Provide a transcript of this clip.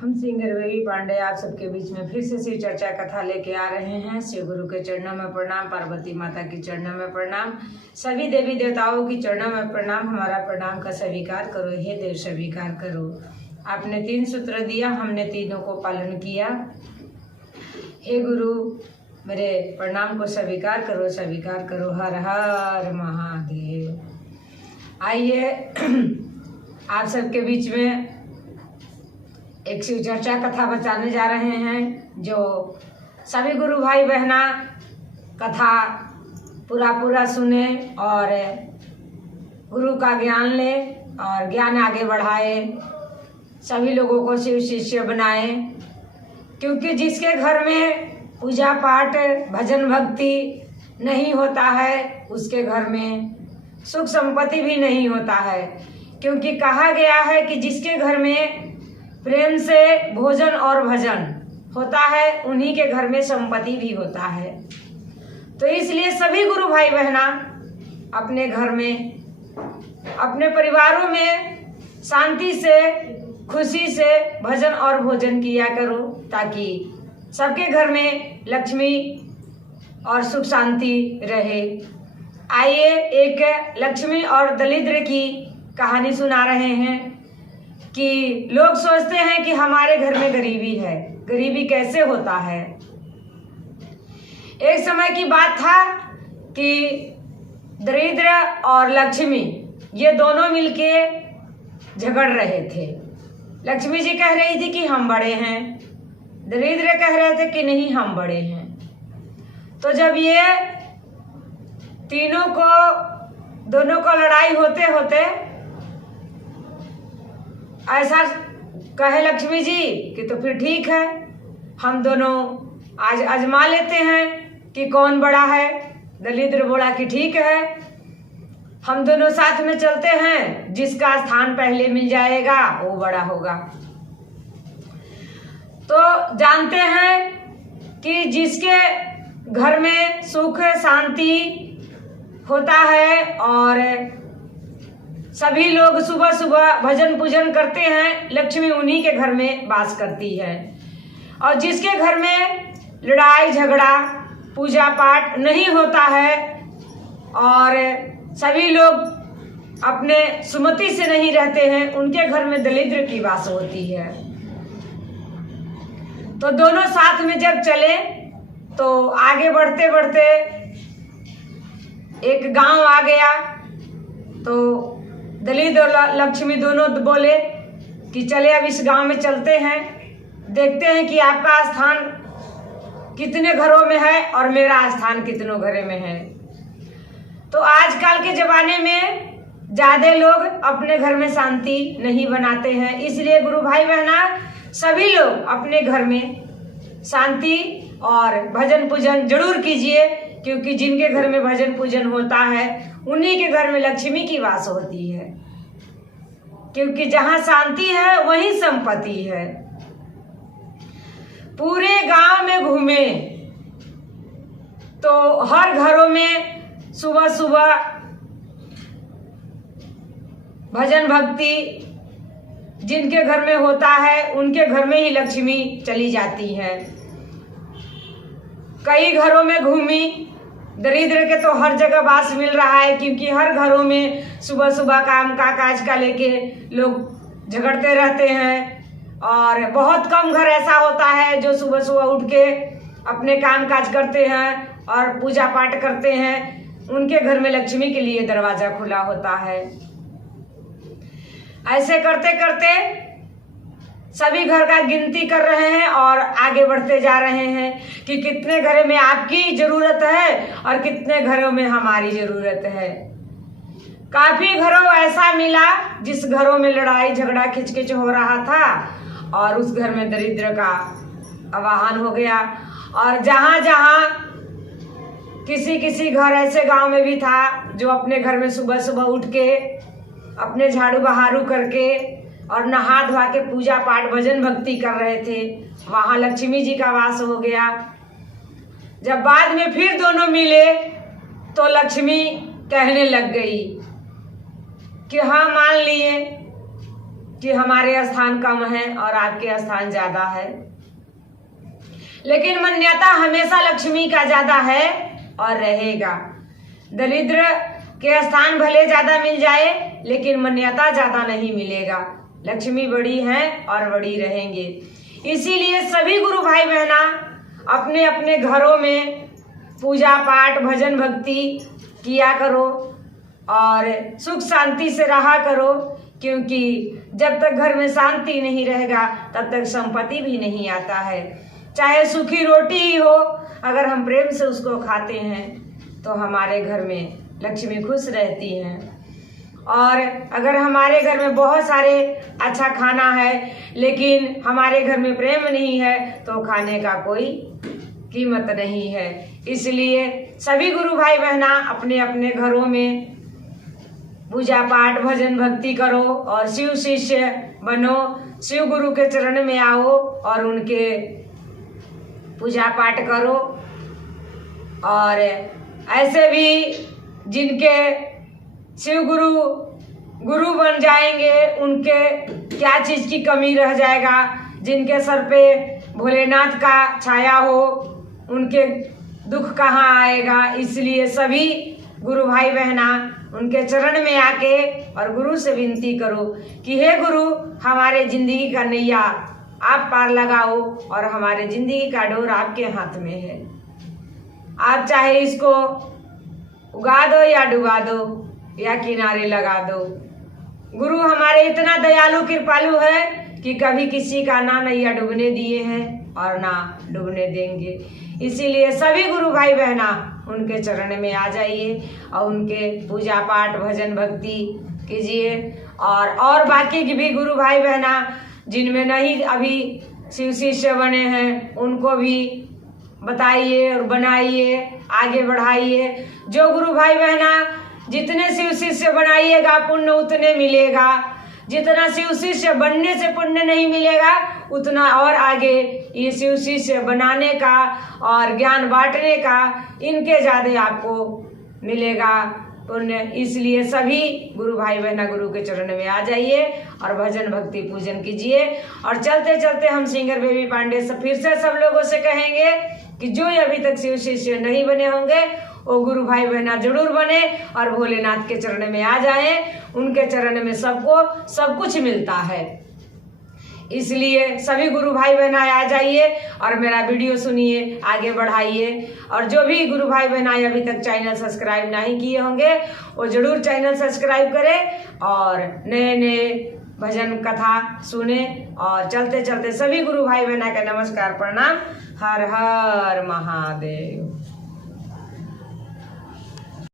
हम singer baby Pandey आप सबके बीच में फिर से शिव चर्चा कथा लेके आ रहे हैं। शिव गुरु के चरणों में प्रणाम, पार्वती माता की चरणों में प्रणाम, सभी देवी देवताओं की चरणों में प्रणाम। हमारा प्रणाम का स्वीकार करो, हे देव स्वीकार करो। आपने 3 सूत्र दिया, हमने तीनों को पालन किया। हे गुरु मेरे प्रणाम को स्वीकार करो, स्वीकार करो। हर हर महादेव। आइए आप सबके बीच में एक शिव चर्चा कथा बचाने जा रहे हैं, जो सभी गुरु भाई बहना कथा पूरा सुने और गुरु का ज्ञान ले और ज्ञान आगे बढ़ाए, सभी लोगों को शिव शिष्य बनाए। क्योंकि जिसके घर में पूजा पाठ भजन भक्ति नहीं होता है, उसके घर में सुख संपत्ति भी नहीं होता है। क्योंकि कहा गया है कि जिसके घर में प्रेम से भोजन और भजन होता है, उन्हीं के घर में संपत्ति भी होता है। तो इसलिए सभी गुरु भाई बहना अपने घर में, अपने परिवारों में शांति से खुशी से भजन और भोजन किया करो, ताकि सबके घर में लक्ष्मी और सुख शांति रहे। आइए एक लक्ष्मी और दरिद्र की कहानी सुना रहे हैं। कि लोग सोचते हैं कि हमारे घर में गरीबी है, गरीबी कैसे होता है। एक समय की बात था कि दरिद्र और लक्ष्मी ये दोनों मिलके झगड़ रहे थे। लक्ष्मी जी कह रही थी कि हम बड़े हैं, दरिद्र कह रहे थे कि नहीं हम बड़े हैं। तो जब ये दोनों को लड़ाई होते होते ऐसा कहे लक्ष्मी जी कि तो फिर ठीक है, हम दोनों आज आजमा लेते हैं कि कौन बड़ा है। दरिद्र बोला कि ठीक है, हम दोनों साथ में चलते हैं, जिसका स्थान पहले मिल जाएगा वो बड़ा होगा। तो जानते हैं कि जिसके घर में सुख शांति होता है और सभी लोग सुबह सुबह भजन पूजन करते हैं, लक्ष्मी उन्हीं के घर में वास करती है। और जिसके घर में लड़ाई झगड़ा पूजा पाठ नहीं होता है और सभी लोग अपने सुमति से नहीं रहते हैं, उनके घर में दरिद्र की वास होती है। तो दोनों साथ में जब चले तो आगे बढ़ते बढ़ते एक गांव आ गया। तो दरिद्र और लक्ष्मी दोनों बोले कि चले अब इस गांव में चलते हैं, देखते हैं कि आपका स्थान कितने घरों में है और मेरा स्थान कितनों घरों में है। तो आजकल के जमाने में ज्यादा लोग अपने घर में शांति नहीं बनाते हैं। इसलिए गुरु भाई बहना सभी लोग अपने घर में शांति और भजन पूजन जरूर कीजिए, क्योंकि जिनके घर में भजन पूजन होता है उन्हीं के घर में लक्ष्मी की वास होती है। क्योंकि जहां शांति है वहीं संपत्ति है। पूरे गांव में घूमे तो हर घरों में सुबह सुबह भजन भक्ति जिनके घर में होता है उनके घर में ही लक्ष्मी चली जाती है। कई घरों में घूमी, दरिद्र के तो हर जगह वास मिल रहा है, क्योंकि हर घरों में सुबह सुबह काम काज का लेके लोग झगड़ते रहते हैं। और बहुत कम घर ऐसा होता है जो सुबह सुबह उठ के अपने काम काज करते हैं और पूजा पाठ करते हैं। उनके घर में लक्ष्मी के लिए दरवाजा खुला होता है। ऐसे करते करते सभी घर का गिनती कर रहे हैं और आगे बढ़ते जा रहे हैं कि कितने घरों में आपकी जरूरत है और कितने घरों में हमारी जरूरत है। काफी घरों ऐसा मिला जिस घरों में लड़ाई झगड़ा खिचखिच हो रहा था और उस घर में दरिद्र का आवाहन हो गया। और जहां जहां किसी घर ऐसे गांव में भी था जो अपने घर में सुबह सुबह उठ के अपने झाड़ू बहारू करके और नहा धोआ के पूजा पाठ भजन भक्ति कर रहे थे, वहां लक्ष्मी जी का वास हो गया। जब बाद में फिर दोनों मिले तो लक्ष्मी कहने लग गई कि हाँ मान लिए कि हमारे स्थान कम है और आपके स्थान ज्यादा है, लेकिन मान्यता हमेशा लक्ष्मी का ज्यादा है और रहेगा। दरिद्र के स्थान भले ज्यादा मिल जाए लेकिन मान्यता ज्यादा नहीं मिलेगा। लक्ष्मी बड़ी है और बड़ी रहेंगे। इसीलिए सभी गुरु भाई बहना अपने अपने घरों में पूजा पाठ भजन भक्ति किया करो और सुख शांति से रहा करो, क्योंकि जब तक घर में शांति नहीं रहेगा तब तक संपत्ति भी नहीं आता है। चाहे सूखी रोटी ही हो, अगर हम प्रेम से उसको खाते हैं तो हमारे घर में लक्ष्मी खुश रहती हैं। और अगर हमारे घर में बहुत सारे अच्छा खाना है लेकिन हमारे घर में प्रेम नहीं है तो खाने का कोई कीमत नहीं है। इसलिए सभी गुरु भाई बहना अपने अपने घरों में पूजा पाठ भजन भक्ति करो और शिव शिष्य बनो। शिव गुरु के चरण में आओ और उनके पूजा पाठ करो। और ऐसे भी जिनके शिव गुरु बन जाएंगे उनके क्या चीज की कमी रह जाएगा। जिनके सर पे भोलेनाथ का छाया हो उनके दुख कहाँ आएगा। इसलिए सभी गुरु भाई बहना उनके चरण में आके और गुरु से विनती करो कि हे गुरु, हमारे जिंदगी का नैया आप पार लगाओ और हमारे जिंदगी का डोर आपके हाथ में है। आप चाहे इसको उगा दो या डुबा दो या किनारे लगा दो। गुरु हमारे इतना दयालु कृपालु है कि कभी किसी का ना नैया डूबने दिए हैं और ना डूबने देंगे। इसीलिए सभी गुरु भाई बहना उनके चरण में आ जाइए और उनके पूजा पाठ भजन भक्ति कीजिए। और बाकी की भी गुरु भाई बहना जिनमें नहीं अभी शिव शिष्य बने हैं उनको भी बताइए और बनाइए, आगे बढ़ाइए। जो गुरु भाई बहना जितने शिव शिष्य बनाइएगा पुण्य उतने मिलेगा। जितना शिव शिष्य बनने से पुण्य नहीं मिलेगा उतना और आगे ये शिव शिष्य बनाने का और ज्ञान बांटने का इनके ज्यादा आपको मिलेगा पुण्य। इसलिए सभी गुरु भाई बहना गुरु के चरण में आ जाइए और भजन भक्ति पूजन कीजिए। और चलते चलते हम सिंगर बेबी पांडे से फिर से सब लोगों से कहेंगे कि जो अभी तक शिव शिष्य नहीं बने होंगे वो गुरु भाई बहना जरूर बने और भोलेनाथ के चरण में आ जाएं। उनके चरण में सबको सब कुछ मिलता है। इसलिए सभी गुरु भाई बहना आ जाइए और मेरा वीडियो सुनिए, आगे बढ़ाइए। और जो भी गुरु भाई बहना अभी तक चैनल सब्सक्राइब नहीं किए होंगे वो जरूर चैनल सब्सक्राइब करें और नए नए भजन कथा सुने। और चलते चलते सभी गुरु भाई बहना का नमस्कार प्रणाम। हर हर महादेव।